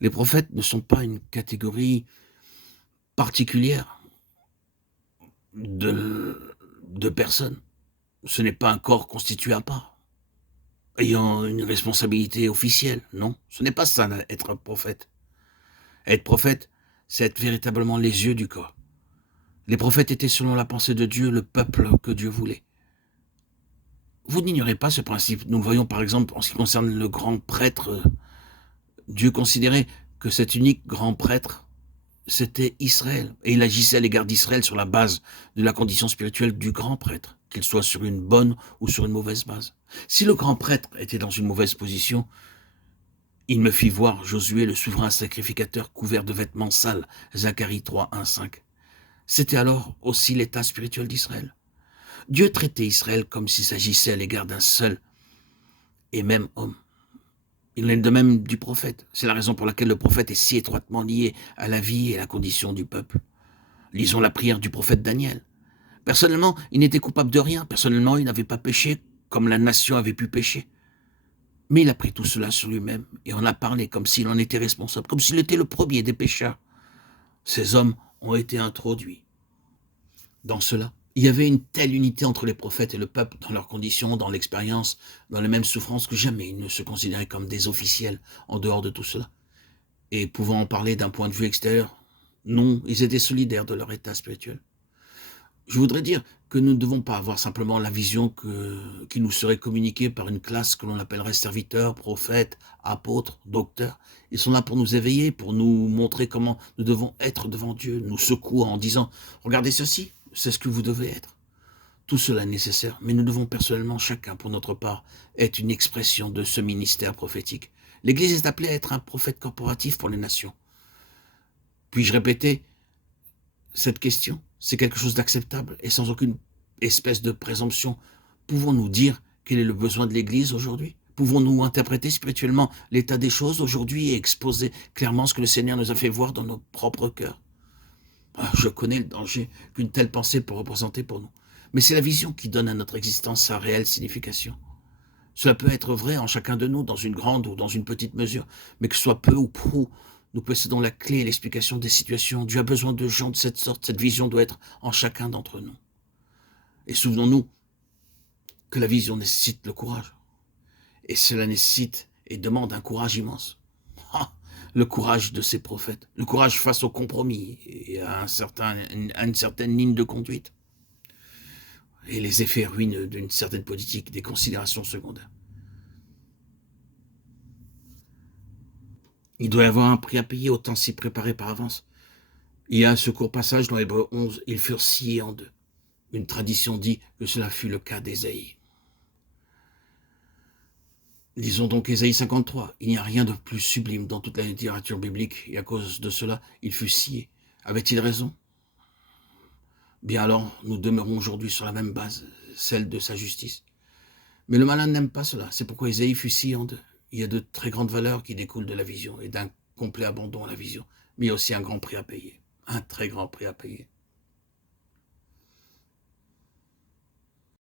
Les prophètes ne sont pas une catégorie particulière de personnes. Ce n'est pas un corps constitué à part, ayant une responsabilité officielle. Non, ce n'est pas ça, être un prophète. Être prophète, c'est être véritablement les yeux du corps. Les prophètes étaient, selon la pensée de Dieu, le peuple que Dieu voulait. Vous n'ignorez pas ce principe. Nous le voyons par exemple en ce qui concerne le grand prêtre. Dieu considérait que cet unique grand prêtre, c'était Israël. Et il agissait à l'égard d'Israël sur la base de la condition spirituelle du grand prêtre, qu'il soit sur une bonne ou sur une mauvaise base. Si le grand prêtre était dans une mauvaise position, il me fit voir Josué, le souverain sacrificateur, couvert de vêtements sales. Zacharie 3, 1, 5. C'était alors aussi l'état spirituel d'Israël. Dieu traitait Israël comme s'il s'agissait à l'égard d'un seul et même homme. Il en est de même du prophète. C'est la raison pour laquelle le prophète est si étroitement lié à la vie et à la condition du peuple. Lisons la prière du prophète Daniel. Personnellement, il n'était coupable de rien. Personnellement, il n'avait pas péché comme la nation avait pu pécher. Mais il a pris tout cela sur lui-même et en a parlé comme s'il en était responsable, comme s'il était le premier des pécheurs. Ces hommes ont été introduits dans cela. Il y avait une telle unité entre les prophètes et le peuple dans leurs conditions, dans l'expérience, dans les mêmes souffrances, que jamais ils ne se considéraient comme des officiels en dehors de tout cela. Et pouvant en parler d'un point de vue extérieur, non, ils étaient solidaires de leur état spirituel. Je voudrais dire que nous ne devons pas avoir simplement la vision qui nous serait communiquée par une classe que l'on appellerait serviteurs, prophètes, apôtres, docteurs. Ils sont là pour nous éveiller, pour nous montrer comment nous devons être devant Dieu, nous secouer en disant « Regardez ceci, c'est ce que vous devez être ». Tout cela est nécessaire, mais nous devons personnellement, chacun pour notre part, être une expression de ce ministère prophétique. L'Église est appelée à être un prophète corporatif pour les nations. Puis-je répéter cette question? C'est quelque chose d'acceptable et sans aucune espèce de présomption. Pouvons-nous dire quel est le besoin de l'Église aujourd'hui? Pouvons-nous interpréter spirituellement l'état des choses aujourd'hui et exposer clairement ce que le Seigneur nous a fait voir dans nos propres cœurs? Je connais le danger qu'une telle pensée peut représenter pour nous. Mais c'est la vision qui donne à notre existence sa réelle signification. Cela peut être vrai en chacun de nous, dans une grande ou dans une petite mesure, mais que ce soit peu ou prou, nous possédons la clé et l'explication des situations. Dieu a besoin de gens de cette sorte. Cette vision doit être en chacun d'entre nous. Et souvenons-nous que la vision nécessite le courage. Et cela nécessite et demande un courage immense. Le courage de ces prophètes, le courage face au compromis et à une certaine ligne de conduite. Et les effets ruineux d'une certaine politique, des considérations secondaires. Il doit y avoir un prix à payer, autant s'y préparer par avance. Il y a ce court passage dans Hébreux 11, ils furent sciés en deux. Une tradition dit que cela fut le cas d'Ésaïe. Lisons donc Ésaïe 53. Il n'y a rien de plus sublime dans toute la littérature biblique, et à cause de cela, il fut scié. Avait-il raison? Bien alors, nous demeurons aujourd'hui sur la même base, celle de sa justice. Mais le malin n'aime pas cela, c'est pourquoi Ésaïe fut scié en deux. Il y a de très grandes valeurs qui découlent de la vision et d'un complet abandon à la vision, mais il y a aussi un grand prix à payer, un très grand prix à payer.